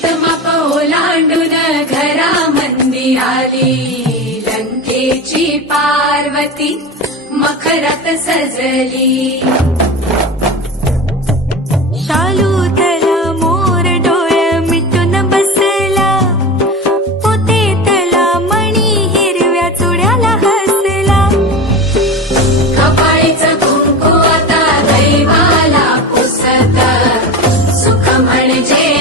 शीतमाप ओलांडून घरा मंदी आली, लंकेची पार्वती मखरात सजली. शालू त्याला मोर डोळे मिटून बसला, पोतेतला मणी हिरव्या चुड्याला हसला. कपाळीचं कुंकू आता दैवाला पुसत, सुख म्हणजे